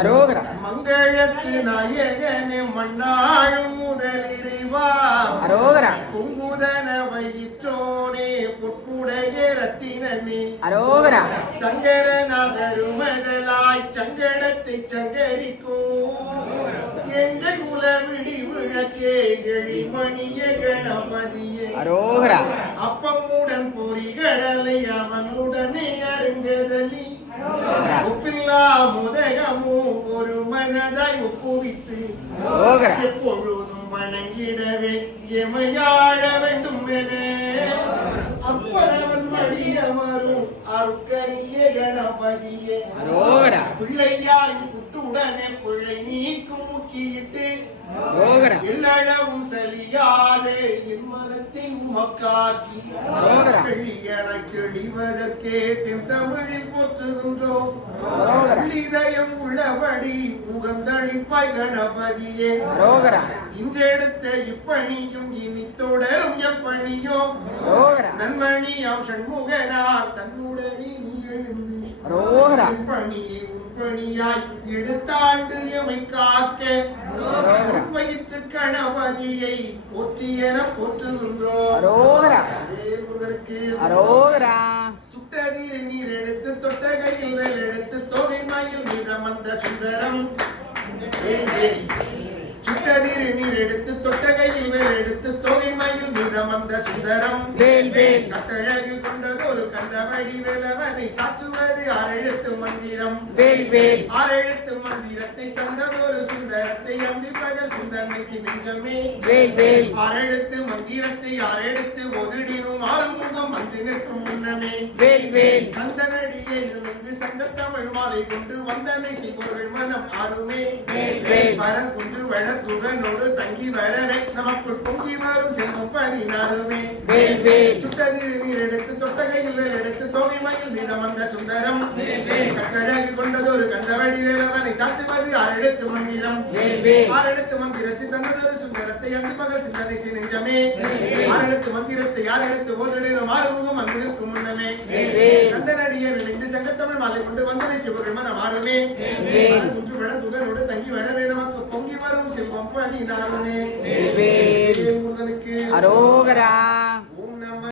அரோகரா. மங்களத்து நாயகனே மண்ணாழும் முதலிறைவா அரோகரா. குங்குதன வயிற்றோனே பொற்குடைய ரத்தினனே அரோகரா. சங்கரநாதருமதலாய் சங்கடத்தை சங்கரிக்கும் எங்கள் குலவிடி விளக்கே எழிமணிய கணபதியே அரோகரா. அப்பமுடன் பொறிகடலை அவனுடனே அருங்கதலி ஒப்பில்லா முதகமும் ஒரு மனதாய் ஒப்புவித்து எப்பொழுதும் வணங்கிடவே எமையாழ வேண்டும் என அப்பரவன் மடியவரும் அருக்கரிய கணபதியே பிள்ளையாரின் குட்டுடனே பிள்ளை நீக்கும் முக்கியிட்டு எல்லளவும் சலியாது என் மனத்தை உமக்காக்கி கிளியற கிழிவதற்கே தென் தமிழில் போற்றுகின்றோம் இதயம் உள்ளபடி உகந்தளிப்பாய் கணபதியே இன்றெடுத்த இப்பணியும் இனி தொடரும் எப்பணியோ நன்மணியாம் சண்முகனார் தன்னுடனே நீ எழுந்து பணியை உன்பணியாய் எடுத்தாண்டு எமை காக்க வயிற்று கணபதியை போற்றியன போற்றுகின்றோம். சுட்டதிரை நீர் எடுத்து தொட்ட கையில் வேல் எடுத்து தொகை மயில் மீதமந்த சுந்தரம் சுட்டதிரை நீர் எடுத்து தொட்டகையில் வேல் எடுத்து தொகை மயில் மீதமந்த சுந்தரம் கட்டழகு கொண்டது ஒரு கந்தவடி வேலவனை சாற்றுவது ஆறெழுத்து மந்திரம் ஆறெழுத்து மந்திரத்தை தந்தது ஒரு சுந்தரத்தை அந்தி பகல் சிந்தனை சினஞ்சமே ஆறெழுத்து மந்திரத்தை ஆறெடுத்து ஒதுடினும் ஆறுமுகம் வந்து நிற்கும் முன்னமே கந்தனடியை நிமிர்ந்து சங்க தமிழ் மாலை கொண்டு வந்தனை செய்பொருள் மனம் ஆறுமே பரன் குன்று வளத்துகனோடு தங்கி வரவே நமக்குள் பொங்கி வரும் செல்வம் 16மே சுட்டதிரு நீர் எடுத்து தொட்டகையில் வேல் எடுத்து தொகை மயில் மீதமந்த சுந்தரம் கட்டழகு கொண்டது ஒரு கந்தவடி வேலவனை சாற்றுவது ஆறெழுத்து மந்திரம் ஆறெழுத்து மந்திரத்தை தந்ததொரு சுந்தரத்தை அந்தி மகள் சிந்தனை நெஞ்சமே ஆறெழுத்து மந்திரத்தை யாரெழுத்து ஓதலிலும் ஆறுமுகம் வந்து நிற்கும் முன்னமே கந்தனடியை நினைந்து சங்கத்தமிழ் மாலை கொண்டு வந்தனை சிவர்கள் மனம் ஆறுமே குன்று வளத்துகனோடு தங்கி வரவே நமக்கு பொங்கி வரும் செல்வம் 16மே முருகனுக்கு அரோகரா.